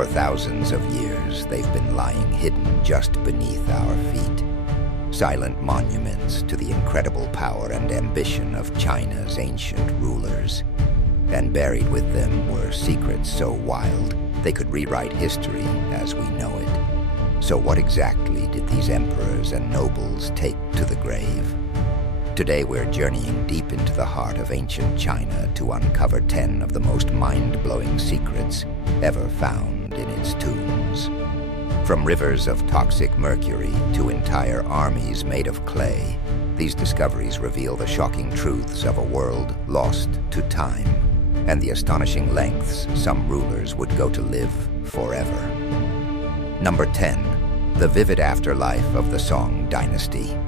For thousands of years, they've been lying hidden just beneath our feet. Silent monuments to the incredible power and ambition of China's ancient rulers. And buried with them were secrets so wild they could rewrite history as we know it. So what exactly did these emperors and nobles take to the grave? Today we're journeying deep into the heart of ancient China to uncover 10 of the most mind-blowing secrets ever found in its tombs. From rivers of toxic mercury to entire armies made of clay, these discoveries reveal the shocking truths of a world lost to time and the astonishing lengths some rulers would go to live forever. Number 10. The vivid afterlife of the Song dynasty.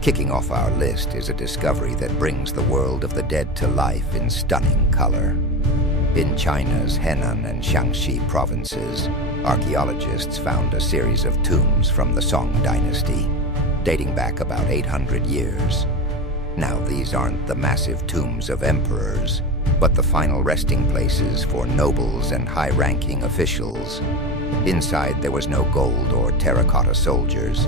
Kicking off our list is a discovery that brings the world of the dead to life in stunning color. In China's Henan and Shaanxi provinces, archaeologists found a series of tombs from the Song dynasty, dating back about 800 years. Now, these aren't the massive tombs of emperors, but the final resting places for nobles and high-ranking officials. Inside, there was no gold or terracotta soldiers.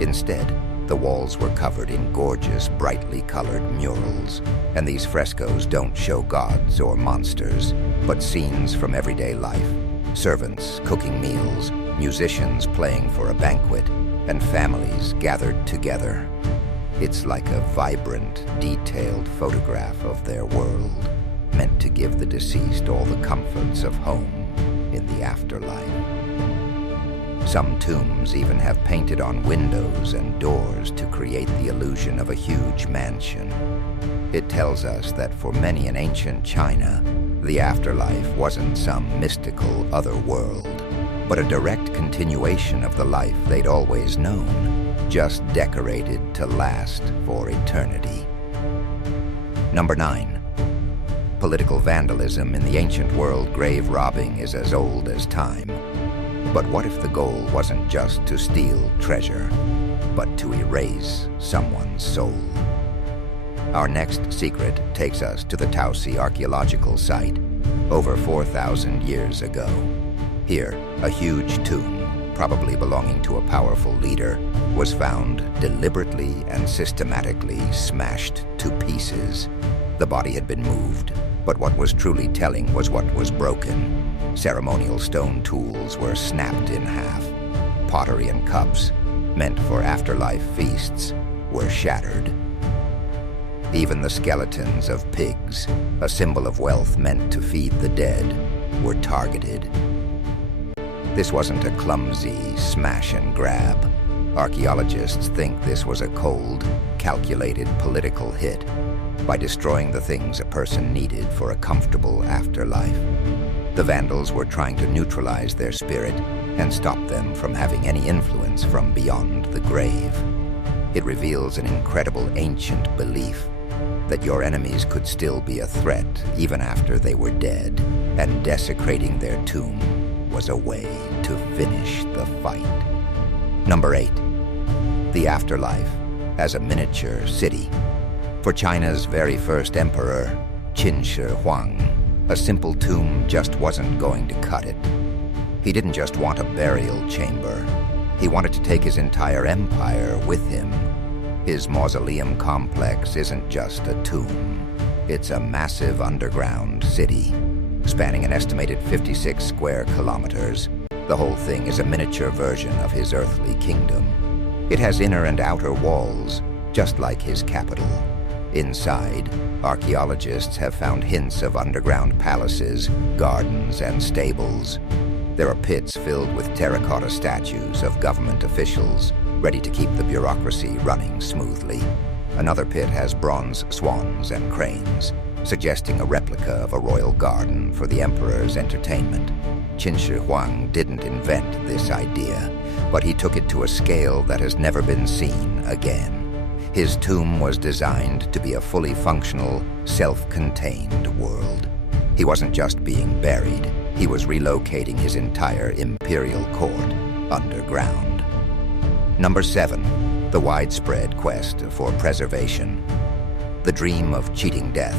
Instead, the walls were covered in gorgeous, brightly colored murals, and these frescoes don't show gods or monsters, but scenes from everyday life. Servants cooking meals, musicians playing for a banquet, and families gathered together. It's like a vibrant, detailed photograph of their world, meant to give the deceased all the comforts of home in the afterlife. Some tombs even have painted on windows and doors to create the illusion of a huge mansion. It tells us that for many in ancient China, the afterlife wasn't some mystical other world, but a direct continuation of the life they'd always known, just decorated to last for eternity. Number 9. Political vandalism in the ancient world. Grave robbing is as old as time. But what if the goal wasn't just to steal treasure, but to erase someone's soul? Our next secret takes us to the Taosi archaeological site, over 4,000 years ago. Here, a huge tomb, probably belonging to a powerful leader, was found deliberately and systematically smashed to pieces. The body had been moved, but what was truly telling was what was broken. Ceremonial stone tools were snapped in half. Pottery and cups, meant for afterlife feasts, were shattered. Even the skeletons of pigs, a symbol of wealth meant to feed the dead, were targeted. This wasn't a clumsy smash and grab. Archaeologists think this was a cold, calculated political hit, by destroying the things a person needed for a comfortable afterlife. The Vandals were trying to neutralize their spirit and stop them from having any influence from beyond the grave. It reveals an incredible ancient belief that your enemies could still be a threat even after they were dead, and desecrating their tomb was a way to finish the fight. Number 8. The afterlife as a miniature city. For China's very first emperor, Qin Shi Huang, a simple tomb just wasn't going to cut it. He didn't just want a burial chamber. He wanted to take his entire empire with him. His mausoleum complex isn't just a tomb. It's a massive underground city, spanning an estimated 56 square kilometers. The whole thing is a miniature version of his earthly kingdom. It has inner and outer walls, just like his capital. Inside, archaeologists have found hints of underground palaces, gardens, and stables. There are pits filled with terracotta statues of government officials, ready to keep the bureaucracy running smoothly. Another pit has bronze swans and cranes, suggesting a replica of a royal garden for the emperor's entertainment. Qin Shi Huang didn't invent this idea, but he took it to a scale that has never been seen again. His tomb was designed to be a fully functional, self-contained world. He wasn't just being buried, he was relocating his entire imperial court underground. Number 7. The widespread quest for preservation. The dream of cheating death,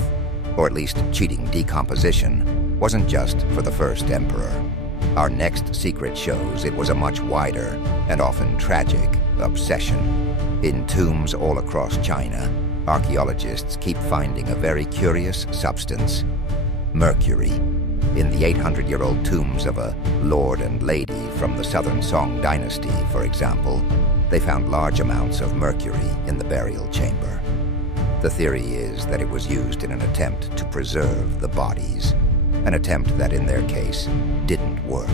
or at least cheating decomposition, wasn't just for the first emperor. Our next secret shows it was a much wider and often tragic obsession. In tombs all across China, archaeologists keep finding a very curious substance, mercury. In the 800-year-old tombs of a lord and lady from the southern Song dynasty, for example, they found large amounts of mercury in the burial chamber. The theory is that it was used in an attempt to preserve the bodies, an attempt that in their case didn't work.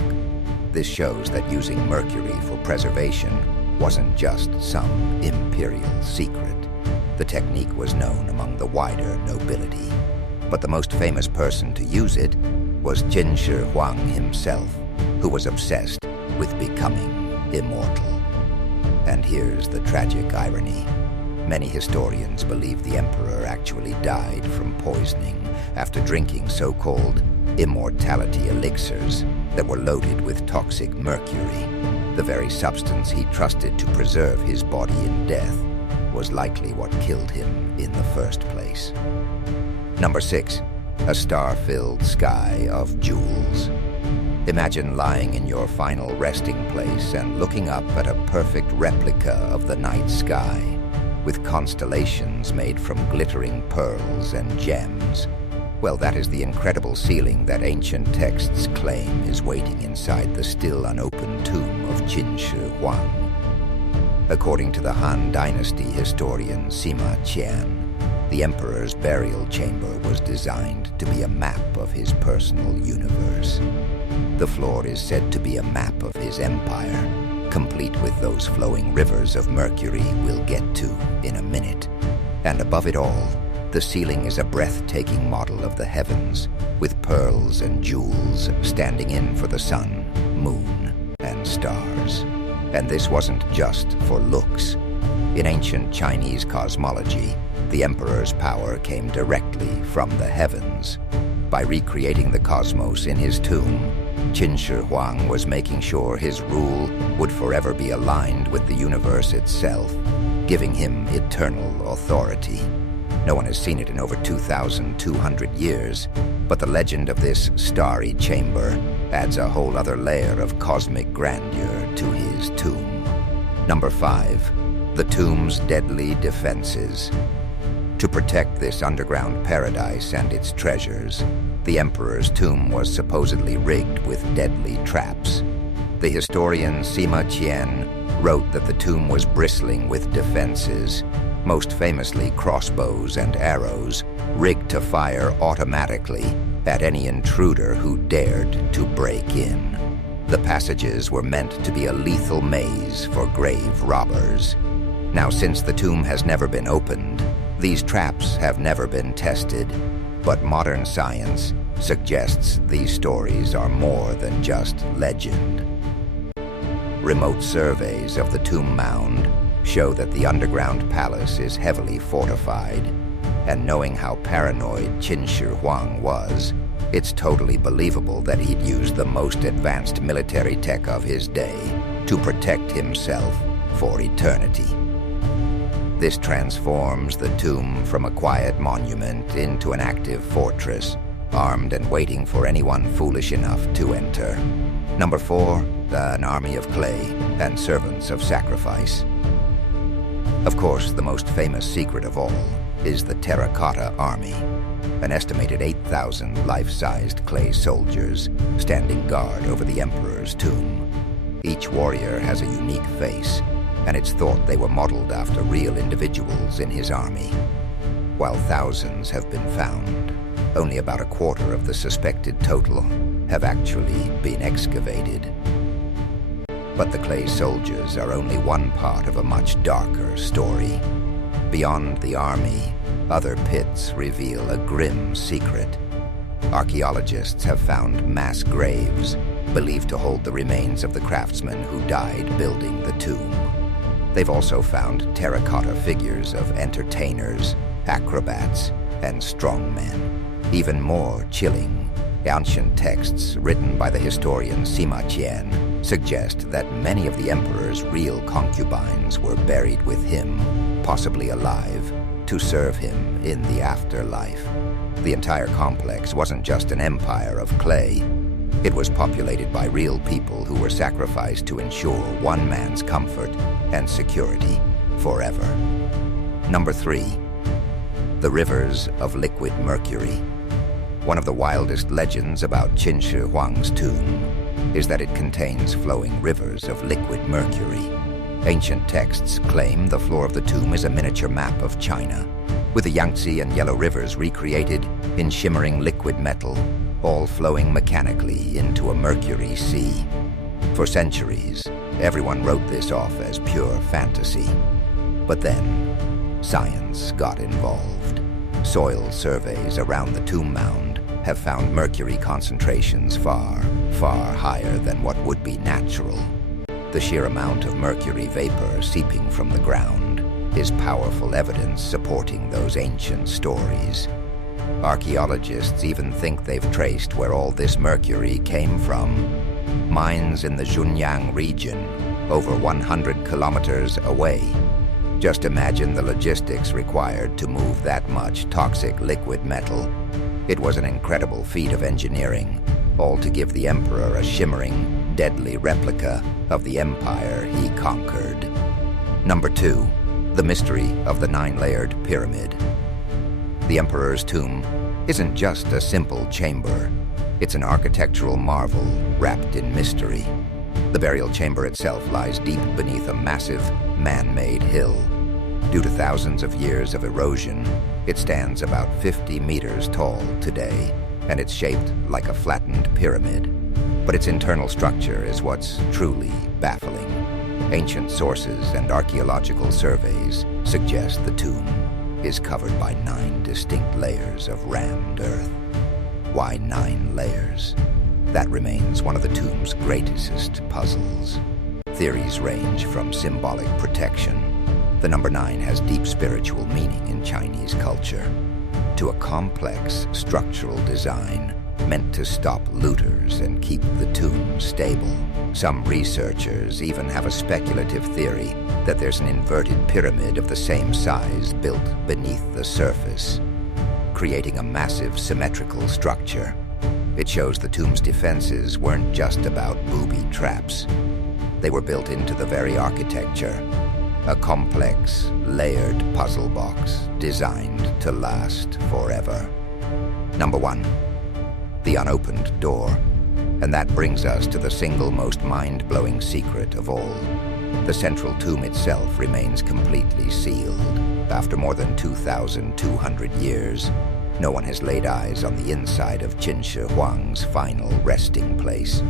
This shows that using mercury for preservation wasn't just some imperial secret. The technique was known among the wider nobility, but the most famous person to use it was Qin Shi Huang himself, who was obsessed with becoming immortal. And here's the tragic irony. Many historians believe the emperor actually died from poisoning after drinking so-called immortality elixirs that were loaded with toxic mercury. The very substance he trusted to preserve his body in death was likely what killed him in the first place. Number 6. A star-filled sky of jewels. Imagine lying in your final resting place and looking up at a perfect replica of the night sky, with constellations made from glittering pearls and gems. Well, that is the incredible ceiling that ancient texts claim is waiting inside the still unopened tomb of Qin Shi Huang. According to the Han Dynasty historian Sima Qian, the emperor's burial chamber was designed to be a map of his personal universe. The floor is said to be a map of his empire, complete with those flowing rivers of mercury we'll get to in a minute. And above it all, the ceiling is a breathtaking model of the heavens, with pearls and jewels standing in for the sun, moon, and stars. And this wasn't just for looks. In ancient Chinese cosmology, the emperor's power came directly from the heavens. By recreating the cosmos in his tomb, Qin Shi Huang was making sure his rule would forever be aligned with the universe itself, giving him eternal authority. No one has seen it in over 2,200 years, but the legend of this starry chamber adds a whole other layer of cosmic grandeur to his tomb. Number 5. The tomb's deadly defenses. To protect this underground paradise and its treasures, the emperor's tomb was supposedly rigged with deadly traps. The historian Sima Qian wrote that the tomb was bristling with defenses, most famously crossbows and arrows, rigged to fire automatically at any intruder who dared to break in. The passages were meant to be a lethal maze for grave robbers. Now, since the tomb has never been opened, these traps have never been tested, but modern science suggests these stories are more than just legend. Remote surveys of the tomb mound show that the underground palace is heavily fortified, and knowing how paranoid Qin Shi Huang was, it's totally believable that he'd used the most advanced military tech of his day to protect himself for eternity. This transforms the tomb from a quiet monument into an active fortress, armed and waiting for anyone foolish enough to enter. Number 4, an army of clay and servants of sacrifice. Of course, the most famous secret of all is the Terracotta Army, an estimated 8,000 life-sized clay soldiers standing guard over the emperor's tomb. Each warrior has a unique face, and it's thought they were modeled after real individuals in his army. While thousands have been found, only about a quarter of the suspected total have actually been excavated. But the clay soldiers are only one part of a much darker story. Beyond the army, other pits reveal a grim secret. Archaeologists have found mass graves believed to hold the remains of the craftsmen who died building the tomb. They've also found terracotta figures of entertainers, acrobats, and strongmen. Even more chilling, ancient texts written by the historian Sima Qian suggest that many of the emperor's real concubines were buried with him, possibly alive, to serve him in the afterlife. The entire complex wasn't just an empire of clay. It was populated by real people who were sacrificed to ensure one man's comfort and security forever. Number 3. The rivers of liquid mercury. One of the wildest legends about Qin Shi Huang's tomb is that it contains flowing rivers of liquid mercury. Ancient texts claim the floor of the tomb is a miniature map of China, with the Yangtze and Yellow rivers recreated in shimmering liquid metal, all flowing mechanically into a mercury sea. For centuries, everyone wrote this off as pure fantasy. But then, science got involved. Soil surveys around the tomb mound have found mercury concentrations far, far higher than what would be natural. The sheer amount of mercury vapor seeping from the ground is powerful evidence supporting those ancient stories. Archaeologists even think they've traced where all this mercury came from. Mines in the Zhunyang region, over 100 kilometers away. Just imagine the logistics required to move that much toxic liquid metal. It was an incredible feat of engineering, all to give the emperor a shimmering, deadly replica of the empire he conquered. Number 2. The mystery of the 9-layered pyramid. The emperor's tomb isn't just a simple chamber. It's an architectural marvel wrapped in mystery. The burial chamber itself lies deep beneath a massive, man-made hill. Due to thousands of years of erosion, it stands about 50 meters tall today, and it's shaped like a flattened pyramid. But its internal structure is what's truly baffling. Ancient sources and archaeological surveys suggest the tomb is covered by 9 distinct layers of rammed earth. Why 9 layers? That remains one of the tomb's greatest puzzles. Theories range from symbolic protection. The number 9 has deep spiritual meaning in Chinese culture, to a complex structural design meant to stop looters and keep the tomb stable. Some researchers even have a speculative theory that there's an inverted pyramid of the same size built beneath the surface, creating a massive symmetrical structure. It shows the tomb's defenses weren't just about booby traps. They were built into the very architecture, a complex, layered puzzle box designed to last forever. Number 1. The unopened door. And that brings us to the single most mind-blowing secret of all. The central tomb itself remains completely sealed. After more than 2,200 years, no one has laid eyes on the inside of Qin Shi Huang's final resting place.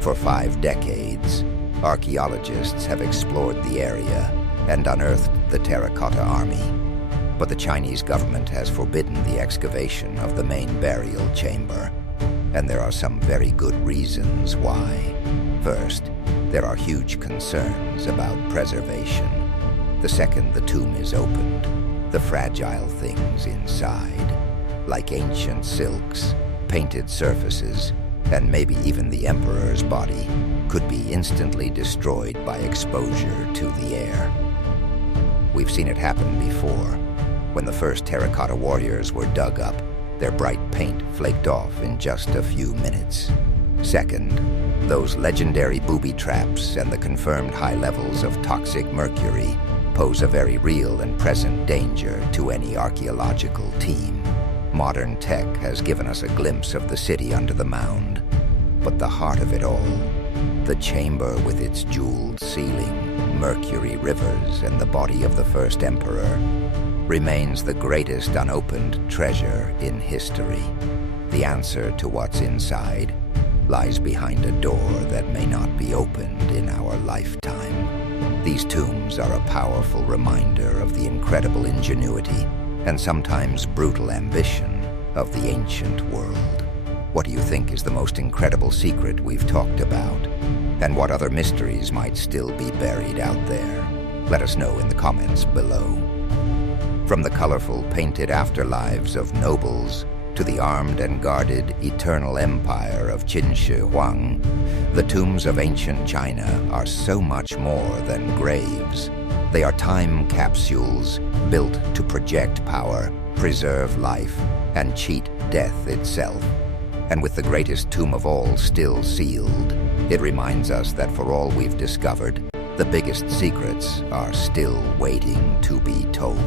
For 5 decades, archaeologists have explored the area and unearthed the Terracotta Army. But the Chinese government has forbidden the excavation of the main burial chamber. And there are some very good reasons why. First, there are huge concerns about preservation. The second the tomb is opened, the fragile things inside, like ancient silks, painted surfaces, and maybe even the emperor's body, could be instantly destroyed by exposure to the air. We've seen it happen before. When the first terracotta warriors were dug up, their bright paint flaked off in just a few minutes. Second, those legendary booby traps and the confirmed high levels of toxic mercury pose a very real and present danger to any archaeological team. Modern tech has given us a glimpse of the city under the mound, but the heart of it all, the chamber with its jeweled ceiling, mercury rivers, and the body of the first emperor, remains the greatest unopened treasure in history. The answer to what's inside lies behind a door that may not be opened in our lifetime. These tombs are a powerful reminder of the incredible ingenuity and sometimes brutal ambition of the ancient world. What do you think is the most incredible secret we've talked about? And what other mysteries might still be buried out there? Let us know in the comments below. From the colorful painted afterlives of nobles to the armed and guarded eternal empire of Qin Shi Huang, the tombs of ancient China are so much more than graves. They are time capsules built to project power, preserve life, and cheat death itself. And with the greatest tomb of all still sealed, it reminds us that for all we've discovered, the biggest secrets are still waiting to be told.